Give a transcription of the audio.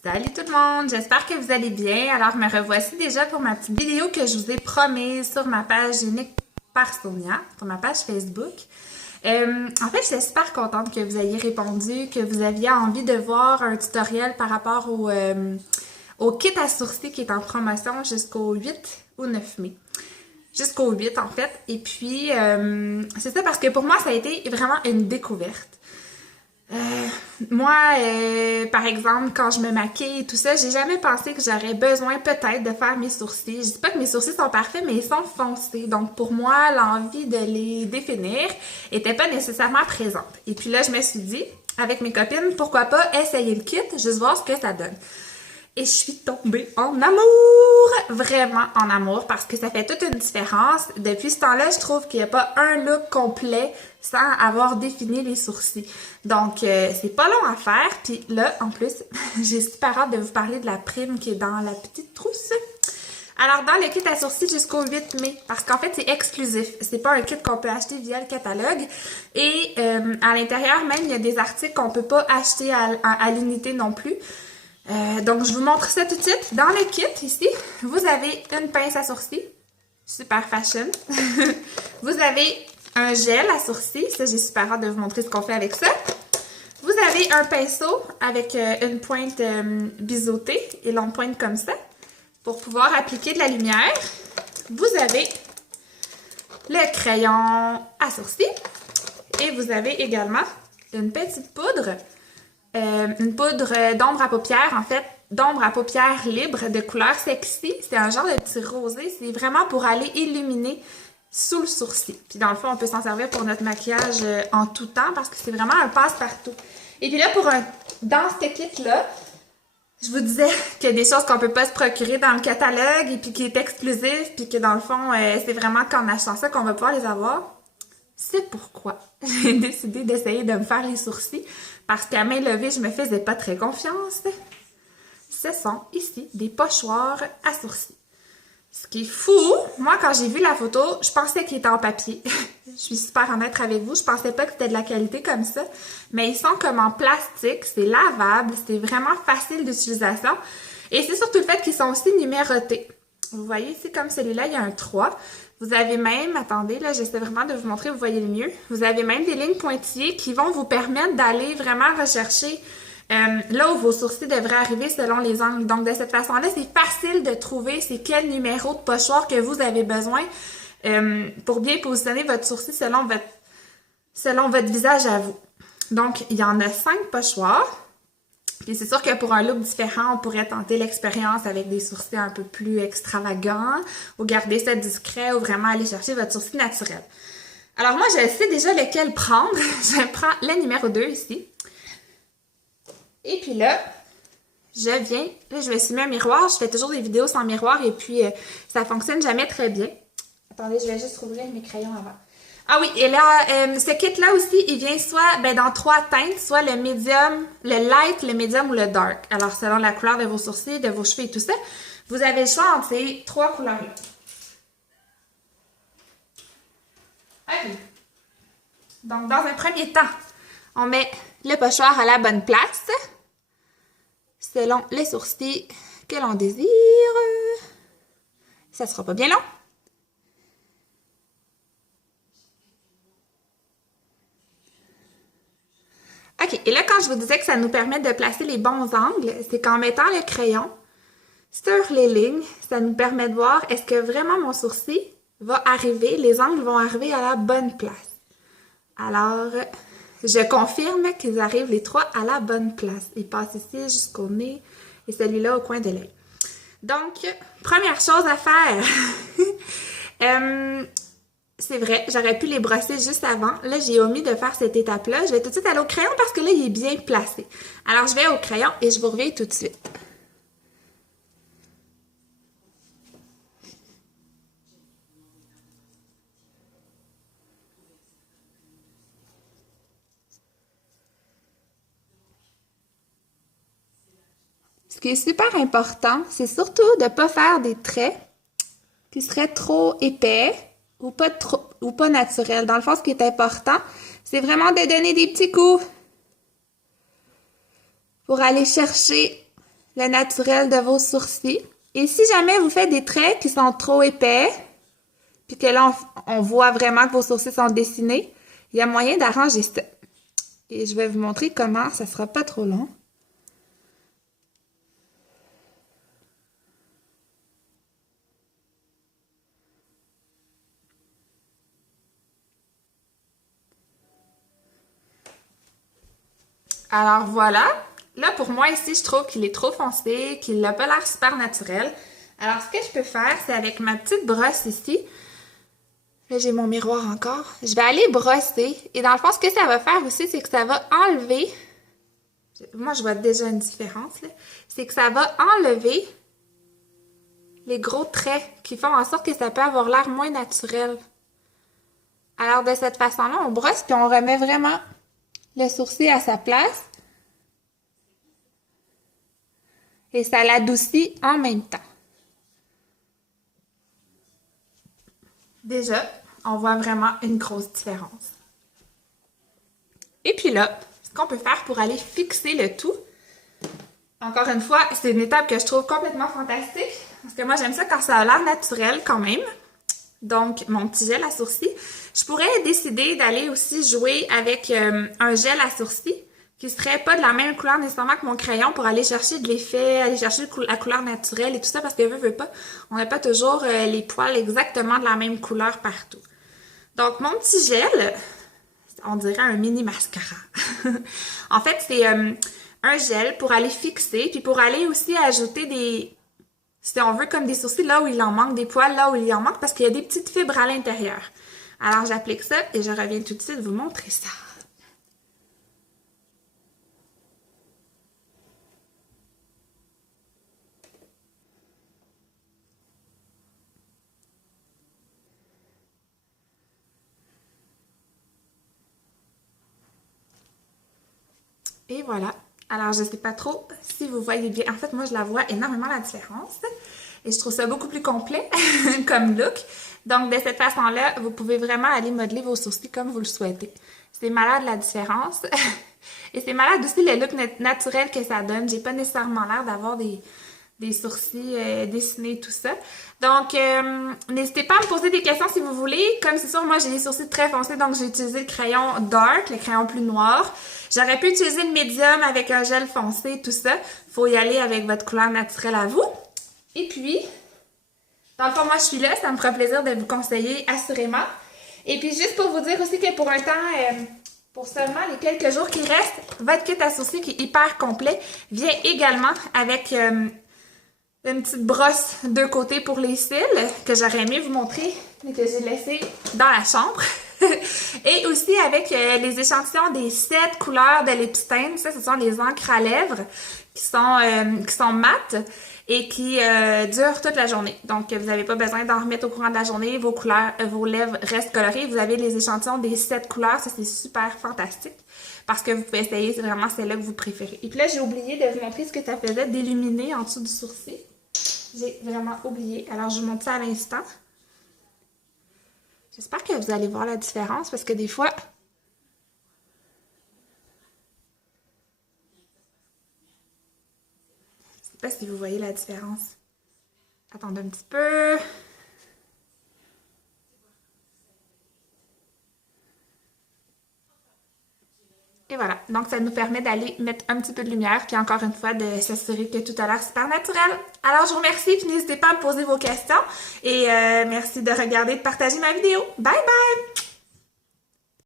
Salut tout le monde, j'espère que vous allez bien. Alors me revoici déjà pour ma petite vidéo que je vous ai promise sur ma page Unique par Sonia, sur ma page Facebook. En fait, j'étais super contente que vous ayez répondu, que vous aviez envie de voir un tutoriel par rapport au kit à sourcils qui est en promotion jusqu'au 8 ou 9 mai. Jusqu'au 8 en fait. Et puis, c'est ça parce que pour moi, ça a été vraiment une découverte. Moi, par exemple, quand je me maquille et tout ça, j'ai jamais pensé que j'aurais besoin peut-être de faire mes sourcils. Je dis pas que mes sourcils sont parfaits, mais ils sont foncés. Donc pour moi, l'envie de les définir était pas nécessairement présente. Et puis là, je me suis dit, avec mes copines, pourquoi pas essayer le kit, juste voir ce que ça donne. Et je suis tombée en amour! Vraiment en amour, parce que ça fait toute une différence. Depuis ce temps-là, je trouve qu'il n'y a pas un look complet sans avoir défini les sourcils. Donc, c'est pas long à faire. Puis là, en plus, j'ai super hâte de vous parler de la prime qui est dans la petite trousse. Alors, dans le kit à sourcils jusqu'au 8 mai, parce qu'en fait, c'est exclusif. C'est pas un kit qu'on peut acheter via le catalogue. Et à l'intérieur, même, il y a des articles qu'on peut pas acheter à l'unité non plus. Donc, je vous montre ça tout de suite. Dans le kit, ici, vous avez une pince à sourcils. Super fashion. Vous avez un gel à sourcils. Ça, j'ai super hâte de vous montrer ce qu'on fait avec ça. Vous avez un pinceau avec une pointe biseautée et longue pointe comme ça pour pouvoir appliquer de la lumière. Vous avez le crayon à sourcils et vous avez également une petite poudre. Une poudre d'ombre à paupières, en fait, d'ombre à paupières libre de couleur sexy. C'est un genre de petit rosé. C'est vraiment pour aller illuminer sous le sourcil. Puis dans le fond, on peut s'en servir pour notre maquillage en tout temps parce que c'est vraiment un passe-partout. Et puis là, dans ce kit-là, je vous disais qu'il y a des choses qu'on peut pas se procurer dans le catalogue et puis qui est exclusif puis que dans le fond, c'est vraiment qu'en achetant ça qu'on va pouvoir les avoir. C'est pourquoi j'ai décidé d'essayer de me faire les sourcils parce qu'à main levée, je me faisais pas très confiance. Ce sont ici des pochoirs à sourcils. Ce qui est fou, moi quand j'ai vu la photo, je pensais qu'il était en papier. Je suis super honnête avec vous, je pensais pas que c'était de la qualité comme ça. Mais ils sont comme en plastique, c'est lavable, c'est vraiment facile d'utilisation. Et c'est surtout le fait qu'ils sont aussi numérotés. Vous voyez ici, comme celui-là, il y a un 3. Vous avez même, attendez, là, j'essaie vraiment de vous montrer, vous voyez le mieux. Vous avez même des lignes pointillées qui vont vous permettre d'aller vraiment rechercher là où vos sourcils devraient arriver selon les angles. Donc, de cette façon-là, c'est facile de trouver c'est quel numéro de pochoir que vous avez besoin pour bien positionner votre sourcil selon votre visage à vous. Donc, il y en a 5 pochoirs. Puis c'est sûr que pour un look différent, on pourrait tenter l'expérience avec des sourcils un peu plus extravagants ou garder ça discret ou vraiment aller chercher votre sourcil naturel. Alors moi, je sais déjà lequel prendre. Je prends le numéro 2 ici. Et puis là, je me suis mis un miroir. Je fais toujours des vidéos sans miroir et puis ça fonctionne jamais très bien. Attendez, je vais juste rouvrir mes crayons avant. Ah oui, et là, ce kit-là aussi, il vient soit dans 3 teintes, soit le medium, le light, le medium ou le dark. Alors, selon la couleur de vos sourcils, de vos cheveux et tout ça, vous avez le choix entre ces 3 couleurs-là. OK. Donc, dans un premier temps, on met le pochoir à la bonne place, selon les sourcils que l'on désire. Ça sera pas bien long. OK, et là, quand je vous disais que ça nous permet de placer les bons angles, c'est qu'en mettant le crayon sur les lignes, ça nous permet de voir est-ce que vraiment mon sourcil va arriver, les angles vont arriver à la bonne place. Alors, je confirme qu'ils arrivent les 3 à la bonne place. Ils passent ici jusqu'au nez et celui-là au coin de l'œil. Donc, première chose à faire. C'est vrai, j'aurais pu les brosser juste avant. Là, j'ai omis de faire cette étape-là. Je vais tout de suite aller au crayon parce que là, il est bien placé. Alors, je vais au crayon et je vous reviens tout de suite. Ce qui est super important, c'est surtout de ne pas faire des traits qui seraient trop épais ou pas naturels. Dans le fond, ce qui est important, c'est vraiment de donner des petits coups pour aller chercher le naturel de vos sourcils. Et si jamais vous faites des traits qui sont trop épais, puis que là, on voit vraiment que vos sourcils sont dessinés, il y a moyen d'arranger ça. Et je vais vous montrer comment, ça sera pas trop long. Alors voilà. Là, pour moi, ici, je trouve qu'il est trop foncé, qu'il n'a pas l'air super naturel. Alors, ce que je peux faire, c'est avec ma petite brosse ici. Là, j'ai mon miroir encore. Je vais aller brosser. Et dans le fond, ce que ça va faire aussi, c'est que ça va enlever... Moi, je vois déjà une différence, là. C'est que ça va enlever les gros traits qui font en sorte que ça peut avoir l'air moins naturel. Alors, de cette façon-là, on brosse puis on remet vraiment le sourcil à sa place. Et ça l'adoucit en même temps. Déjà, on voit vraiment une grosse différence. Et puis là, ce qu'on peut faire pour aller fixer le tout, encore une fois, c'est une étape que je trouve complètement fantastique, parce que moi, j'aime ça quand ça a l'air naturel quand même. Donc, mon petit gel à sourcils. Je pourrais décider d'aller aussi jouer avec un gel à sourcils qui serait pas de la même couleur nécessairement que mon crayon pour aller chercher de l'effet, aller chercher la couleur naturelle et tout ça, parce que veut pas, on n'a pas toujours les poils exactement de la même couleur partout. Donc, mon petit gel, on dirait un mini mascara. En fait, c'est un gel pour aller fixer, puis pour aller aussi ajouter des... Si on veut comme des sourcils là où il en manque, des poils là où il en manque, parce qu'il y a des petites fibres à l'intérieur. Alors, j'applique ça et je reviens tout de suite vous montrer ça. Et voilà. Alors, je sais pas trop si vous voyez bien. En fait, moi, je la vois énormément la différence. Et je trouve ça beaucoup plus complet comme look. Donc, de cette façon-là, vous pouvez vraiment aller modeler vos sourcils comme vous le souhaitez. C'est malade la différence. Et c'est malade aussi le look naturel que ça donne. J'ai pas nécessairement l'air d'avoir des sourcils dessinés, tout ça. Donc, n'hésitez pas à me poser des questions si vous voulez. Comme c'est sûr, moi, j'ai des sourcils très foncés, donc j'ai utilisé le crayon dark, le crayon plus noir. J'aurais pu utiliser le médium avec un gel foncé, tout ça. Faut y aller avec votre couleur naturelle à vous. Et puis, dans le fond, moi, je suis là. Ça me fera plaisir de vous conseiller, assurément. Et puis, juste pour vous dire aussi que pour un temps... pour seulement les quelques jours qui restent, votre kit à sourcils qui est hyper complet vient également avec une petite brosse de côté pour les cils que j'aurais aimé vous montrer, mais que j'ai laissé dans la chambre. Et aussi avec les échantillons des 7 couleurs de Lipstain. Ça, ce sont les encres à lèvres qui sont mates et qui durent toute la journée. Donc, vous n'avez pas besoin d'en remettre au courant de la journée. Vos lèvres restent colorées. Vous avez les échantillons des 7 couleurs. Ça, c'est super fantastique parce que vous pouvez essayer. C'est vraiment celle-là que vous préférez. Et puis là, j'ai oublié de vous montrer ce que ça faisait d'illuminer en dessous du sourcil. J'ai vraiment oublié. Alors, je vous montre ça à l'instant. J'espère que vous allez voir la différence parce que des fois... Je sais pas si vous voyez la différence. Attendez un petit peu. Et voilà. Donc, ça nous permet d'aller mettre un petit peu de lumière, puis encore une fois, de s'assurer que tout a l'air super naturel. Alors, je vous remercie, puis n'hésitez pas à me poser vos questions. Et merci de regarder et de partager ma vidéo. Bye bye!